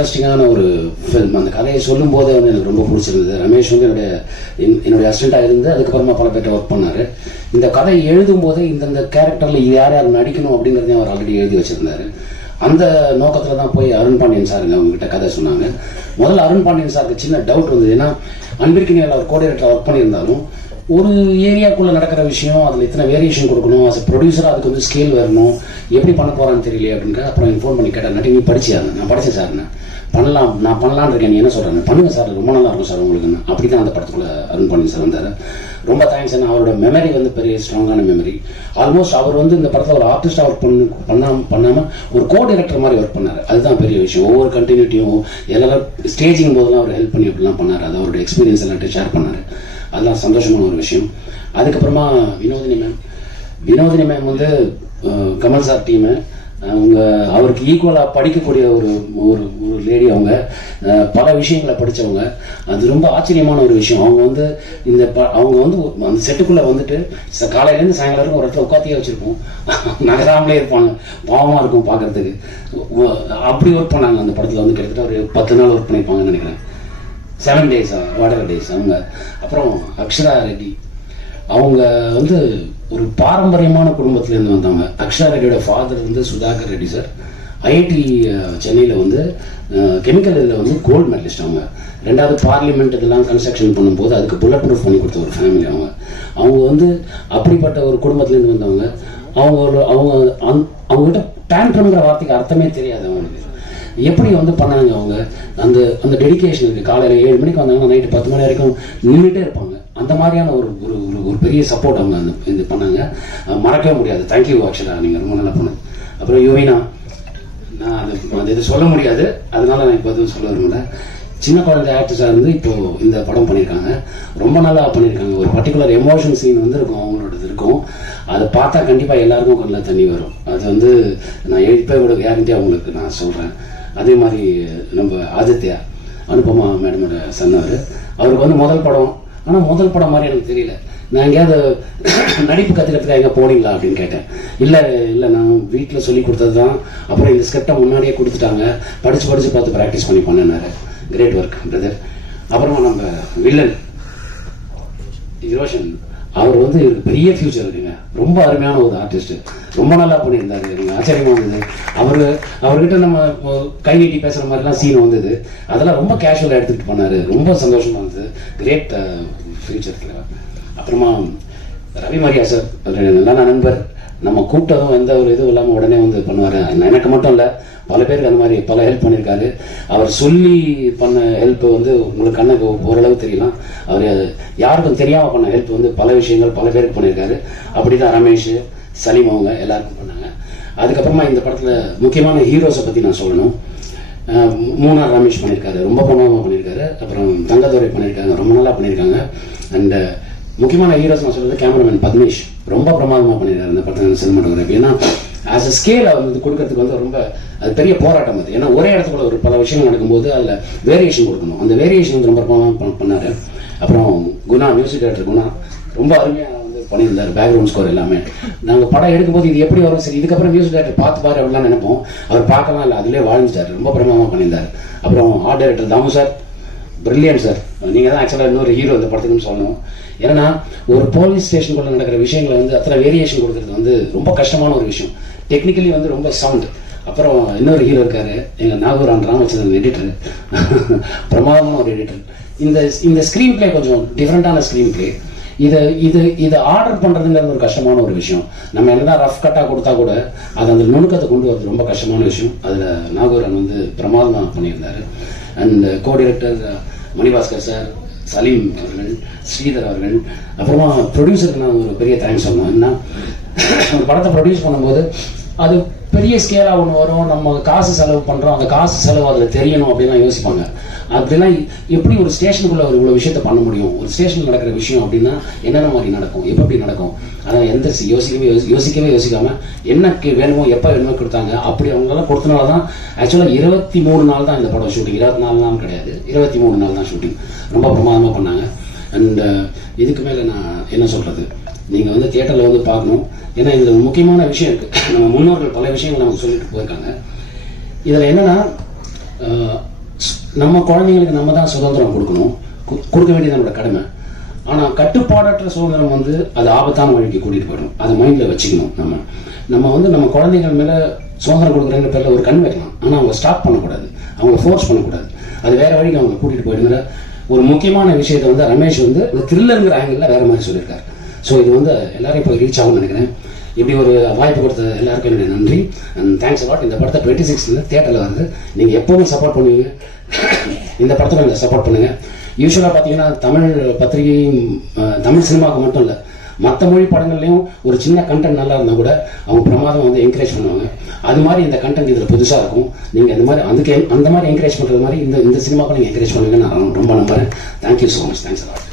இன்ட்ரெஸ்டிங்கான ஒரு ஃபில்ம். அந்த கதையை சொல்லும் போதே வந்து எனக்கு ரொம்ப பிடிச்சிருந்தது. ரமேஷ் வந்து என்னுடைய அசிஸ்டண்டாக இருந்து அதுக்கப்புறமா பல பேர்ட்ட ஒர்க் பண்ணார். இந்த கதை எழுதும் போதே இந்த கேரக்டரில் யார் யார் நடிக்கணும் அப்படிங்கிறதையும் அவர் ஆல்ரெடி எழுதி வச்சிருந்தாரு. அந்த நோக்கத்தில் தான் போய் அருண் பாண்டியன் சாருங்க அவங்ககிட்ட கதை சொன்னாங்க. முதல்ல அருண் பாண்டியன் சாருக்கு சின்ன டவுட் வந்தது. ஏன்னா அன்பிற்கினியால் அவர் கோஆர்டினேட்டர் ஒர்க் பண்ணியிருந்தாலும் ஒரு ஏரியாக்குள்ளே நடக்கிற விஷயம் அதில் இத்தனை வேரியேஷன் கொடுக்கணும், அஸ் ப்ரொடியூசராக அதுக்கு வந்து ஸ்கேல் வரணும், எப்படி பண்ண போகிறான்னு தெரியலையே அப்படின்ற. அப்புறம் எனக்கு ஃபோன் பண்ணி கேட்டேன், நட்டி நீ படிச்சியாங்க? நான் படித்தேன் சார், நான் பண்ணலான்னு இருக்கேன், நீ என்ன சொல்கிறேன்? பண்ணுங்க சார், ரொம்ப நல்லா இருக்கும் சார் உங்களுக்கு. அப்படி தான் அந்த படத்துக்குள்ளே அருண் பாண்டியன் சார் வந்தார். ரொம்ப தேங்க்ஸ். ஏன்னா அவரோட மெமரி வந்து பெரிய ஸ்ட்ராங்கான மெமரி. ஆல்மோஸ்ட் அவர் வந்து இந்த படத்தில் ஒரு ஆர்டிஸ்டாக ஒர்க் பண்ணாமல் ஒரு கோ டைரக்டர் மாதிரி ஒர்க் பண்ணார். அதுதான் பெரிய விஷயம். ஒவ்வொரு கண்டினியூட்டியும் எல்லாம் ஸ்டேஜிங் போதெல்லாம் அவர் ஹெல்ப் பண்ணி அப்படிலாம் பண்ணார். அது அவரோட எக்ஸ்பீரியன்ஸ் எல்லாத்தையும் ஷேர் பண்ணார். அதெல்லாம் சந்தோஷமான ஒரு விஷயம். அதுக்கப்புறமா வினோதினி மேம் வந்து கமல் சார் டீமு. அவருக்கு ஈக்குவலாக படிக்கக்கூடிய ஒரு ஒரு லேடி. அவங்க பல விஷயங்களை படித்தவங்க. அது ரொம்ப ஆச்சரியமான ஒரு விஷயம். அவங்க வந்து அவங்க வந்து அந்த செட்டுக்குள்ளே வந்துட்டு காலையிலேருந்து சாயங்காலம் வரைக்கும் ஒரு இடத்துல உட்காத்தியே வச்சுருப்போம். நகராமலே இருப்பாங்க. பாவமாக இருக்கும் பார்க்குறதுக்கு. அப்படி ஒர்க் பண்ணாங்க அந்த படத்தில். வந்து கிட்டத்தட்ட ஒரு 10 நாள் ஒர்க் பண்ணியிருப்பாங்கன்னு நினைக்கிறேன். 7 days வாடகை டேஸ் அவங்க. அப்புறம் அக்ஷரா ரெட்டி, அவங்க வந்து ஒரு பாரம்பரியமான குடும்பத்திலேருந்து வந்தவங்க. அக்ஷரா ரெட்டியோட ஃபாதர் வந்து சுதாகர் ரெட்டி சார். ஐஐடி சென்னையில் வந்து கெமிக்கல் இதில் வந்து கோல்டு மெடலிஸ்ட். அவங்க 2வது பார்லிமெண்ட் இதெல்லாம் கன்ஸ்ட்ரக்ஷன் பண்ணும்போது அதுக்கு புல்லட் ப்ரூஃப் பண்ணி கொடுத்த ஒரு ஃபேமிலி. அவங்க வந்து அப்படிப்பட்ட ஒரு குடும்பத்திலேருந்து வந்தவங்க. அவங்ககிட்ட டேண்ட்ரம்ங்கிற வார்த்தைக்கு அர்த்தமே தெரியாது அவங்களுக்கு. எப்படி வந்து பண்ணாங்க அவங்க? அந்த டெடிக்கேஷன் இருக்குது. காலையில் 7 மணிக்கு வந்தாங்கன்னா நைட்டு 10 மணி வரைக்கும் நின்றுட்டே இருப்பாங்க. அந்த மாதிரியான ஒரு பெரிய சப்போர்ட் அவங்க இது பண்ணாங்க. மறக்கவே முடியாது. தேங்க்யூ அக்ஷரா, நீங்கள் ரொம்ப நல்லா பண்ணு. அப்புறம் யுவினா, நான் அது இது சொல்ல முடியாது, அதனால நான் இப்போ எதுவும் சொல்ல விரும்பல. சின்ன குழந்தை ஆக்டர்ஸாக இருந்து இப்போது இந்த படம் பண்ணியிருக்காங்க. ரொம்ப நல்லா பண்ணியிருக்காங்க. ஒரு பர்டிகுலர் எமோஷன் சீன் வந்து இருக்கும், அவங்களோடது இருக்கும். அதை பார்த்தா கண்டிப்பாக எல்லாருக்கும் கண்ணில் தண்ணி வரும். அது வந்து நான் இப்போ கூட கேரண்டியாக அவங்களுக்கு நான் சொல்கிறேன். அதே மாதிரி நம்ம ஆதித்யா அனுபமா மேடமோட சொன்னார். அவருக்கு வந்து முதல் படம். ஆனால் முதல் படம் மாதிரி எனக்கு தெரியல. நான் எங்கேயாவது நடிப்பு கற்றுக்கிறதுக்கு எங்கே போனீங்களா அப்படின்னு கேட்டேன். இல்லை நான் வீட்டில் சொல்லி கொடுத்தது தான். அப்புறம் இந்த ஸ்கிரிப்டை முன்னாடியே கொடுத்துட்டாங்க, படித்து பார்த்து ப்ராக்டிஸ் பண்ணி பண்ணேன்னாரு. Great work brother. அப்புறமா நம்ம வில்லன் ரோஷன், அவர் வந்து பெரிய ஃபியூச்சர் இருக்குங்க. ரொம்ப அருமையான ஒரு ஆர்டிஸ்ட். ரொம்ப நல்லா பண்ணியிருந்தாரு. எனக்கு ஆச்சரியமா இருந்தது. அவர்கிட்ட நம்ம கை நீட்டி பேசுகிற மாதிரிலாம் சீன் வந்தது. அதெல்லாம் ரொம்ப கேஷுவலாக எடுத்துகிட்டு பண்ணார். ரொம்ப சந்தோஷமா இருந்தது. Great future. அப்புறமா ரவி மரியா சார், நல்ல நண்பர். நம்ம கூப்பிட்டதும் எந்த ஒரு இதுவும் இல்லாமல் உடனே வந்து பண்ணுவார். எனக்கு மட்டும் இல்லை, பல பேருக்கு அந்த மாதிரி பல ஹெல்ப் பண்ணியிருக்காரு. அவர் சொல்லி பண்ண ஹெல்ப் வந்து உங்களுக்கு கண்ணுக்கு ஓரளவு தெரியலாம். அவர் யாருக்கும் தெரியாமல் பண்ண ஹெல்ப் வந்து பல விஷயங்கள் பல பேருக்கு பண்ணியிருக்காரு. அப்படி தான் ரமேஷ், சலீம் அவங்க எல்லாருக்கும் பண்ணாங்க. அதுக்கப்புறமா இந்த படத்தில் முக்கியமான ஹீரோஸை பற்றி நான் சொல்லணும். மூணார் ரமேஷ் பண்ணியிருக்காரு, ரொம்ப பிரமாதமாக பண்ணியிருக்காரு. அப்புறம் தங்கதுரை பண்ணியிருக்காங்க, ரொம்ப நல்லா பண்ணியிருக்காங்க. அண்ட் முக்கியமான ஹீரோஸ் நான் சொல்கிறது கேமராமேன் பத்மேஷ், ரொம்ப பிரமாதமாக பண்ணியிருக்காரு இந்த படத்தில் சினிமாட்டோகிராஃபி. ஏன்னா ஆஸ் அ ஸ்கேல் அவர் வந்து கொடுக்கறதுக்கு வந்து ரொம்ப அது பெரிய போராட்டம். அது ஏன்னா ஒரே இடத்துக்குள்ள ஒரு பல விஷயங்கள் நடக்கும்போது அதில் வேரியேஷன் கொடுக்கணும். அந்த வேரியேஷன் வந்து ரொம்ப பிரமாதமாக பண்ணார். அப்புறம் குணா, மியூசிக் டைரக்டர் குணா, ரொம்ப அருமையாக வந்து பண்ணியிருந்தார். பேக்ரவுண்ட் ஸ்கோர் எல்லாமே. நாங்கள் படம் எடுக்கும்போது இது எப்படி வரும், சரி இதுக்கப்புறம் மியூசிக் டைரக்டர் பார்த்து பாரு அப்படிலாம் நினைப்போம். அவர் பார்க்கலாம் இல்லை, அதிலே வாழ்ந்துட்டார். ரொம்ப பிரமாதமாக பண்ணியிருந்தார். அப்புறம் art director Damu sir, brilliant sir. நீங்கள் தான் ஆக்சுவலாக இன்னொரு ஹீரோ இந்த படத்துக்குன்னு சொல்லணும். ஏன்னா ஒரு போலீஸ் ஸ்டேஷனுக்குள்ள நடக்கிற விஷயங்களை வந்து அத்தனை வேரியேஷன் கொடுக்கறது வந்து ரொம்ப கஷ்டமான ஒரு விஷயம். டெக்னிக்கலி வந்து ரொம்ப சவுண்ட். அப்புறம் இன்னொரு ஹீரோ இருக்காரு, எங்கள் நாகூரான் ராமச்சந்திரன் எடிட்டர், பிரமாதமான ஒரு எடிட்டர். இந்த ஸ்க்ரீன் பிளே கொஞ்சம் டிஃப்ரெண்டான ஸ்க்ரீன் பிளே. இதை ஆர்டர் பண்ணுறதுங்கிறது ஒரு கஷ்டமான ஒரு விஷயம். நம்ம என்ன ரஃப் கட்டாக கொடுத்தா கூட அது அந்த நுணுக்கத்தை கொண்டு வரது ரொம்ப கஷ்டமான விஷயம். அதில் நாகூரான் வந்து பிரமாதமாக பண்ணியிருந்தார். And co director Manibhaskar sir, Saleem அவர்கள், ஸ்ரீதர் அவர்கள். அப்புறமா ப்ரொடியூசருக்கு நான் ஒரு பெரிய தேங்க்ஸ் சொல்லணும். என்ன ஒரு படத்தை ப்ரொடியூஸ் பண்ணும்போது அது பெரிய ஸ்கேலாக ஒன்று வரும், நம்ம காசு செலவு பண்ணுறோம், அந்த காசு செலவு அதில் தெரியணும் அப்படின்லாம் யோசிப்பாங்க. அப்படிலாம் எப்படி ஒரு ஸ்டேஷனுக்குள்ள ஒரு இவ்வளோ விஷயத்த பண்ண முடியும்? ஒரு ஸ்டேஷனில் நடக்கிற விஷயம் அப்படின்னா என்னென்ன மாதிரி நடக்கும், எப்படி நடக்கும், அதான் எந்த யோசிக்கவே யோசிக்காமல் என்னக்கு வேணுமோ எப்போ வேணுமோ கொடுத்தாங்க. அப்படி அவங்களாம் கொடுத்தனால தான் ஆக்சுவலாக 23 நாள் தான் இந்த படம் ஷூட்டிங். 24 நாள் கிடையாது, 23 நாள் தான் ஷூட்டிங். ரொம்ப பிரமாதமாக பண்ணாங்க. அண்ட் இதுக்கு மேலே நான் என்ன சொல்கிறது, நீங்கள் வந்து தியேட்டரில் வந்து பார்க்கணும். ஏன்னா இதில் முக்கியமான விஷயம் இருக்குது. நம்ம முன்னோர்கள் பல விஷயங்கள் நமக்கு சொல்லிட்டு போயிருக்காங்க. இதில் என்னென்னா நம்ம குழந்தைங்களுக்கு நம்ம தான் சுதந்திரம் கொடுக்கணும், கொடுக்க வேண்டியது நம்மளோட கடமை. ஆனால் கட்டுப்பாடற்ற சுதந்திரம் வந்து அது ஆபத்தான வழிக்கு கூட்டிகிட்டு போயிடும். அதை மைண்டில் வச்சுக்கணும். நம்ம வந்து நம்ம குழந்தைகள் மேலே சுதந்திரம் கொடுக்குறங்கிற பேரில் ஒரு கண் வைக்கலாம், ஆனால் அவங்க ஸ்டாப் பண்ணக்கூடாது, அவங்கள ஃபோர்ஸ் பண்ணக்கூடாது, அது வேற வழிக்கு அவங்க கூட்டிகிட்டு போயிடுங்கிற ஒரு முக்கியமான விஷயத்தை வந்து ரமேஷ் வந்து இந்த த்ரில்லருங்கிற ஆங்கிளில் வேற மாதிரி சொல்லியிருக்காரு. ஸோ இது வந்து எல்லாரையும் போய் ரீச் ஆகும்னு நினைக்கிறேன். இப்படி ஒரு வாய்ப்பு கொடுத்த எல்லாருக்கும் என்னுடைய நன்றி அண்ட் தேங்க்ஸ் அலாட். இந்த படத்தை 26 தியேட்டரில் வந்து நீங்கள் எப்போவுமே சப்போர்ட் பண்ணுவீங்க, இந்த படத்தில் நீங்கள் சப்போர்ட் பண்ணுங்கள். யூஸ்வலாக பார்த்தீங்கன்னா தமிழ் பத்திரிகையும் தமிழ் சினிமாவுக்கு மட்டும் இல்லை, மற்ற மொழி படங்கள்லையும் ஒரு சின்ன கண்டென்ட் நல்லா இருந்தால் கூட அவங்க பிரமாதம் வந்து என்கரேஜ் பண்ணுவாங்க. அது மாதிரி இந்த கண்டென்ட் இதில் புதுசாக இருக்கும். நீங்கள் இந்த மாதிரி அந்த மாதிரி என்கரேஜ் பண்ணுறது மாதிரி இந்த சினிமாவுக்கு நீங்கள் என்கரேஜ் பண்ணுவீங்கன்னு நான் ரொம்ப நம்புறேன். Thank you so much. Thanks a lot.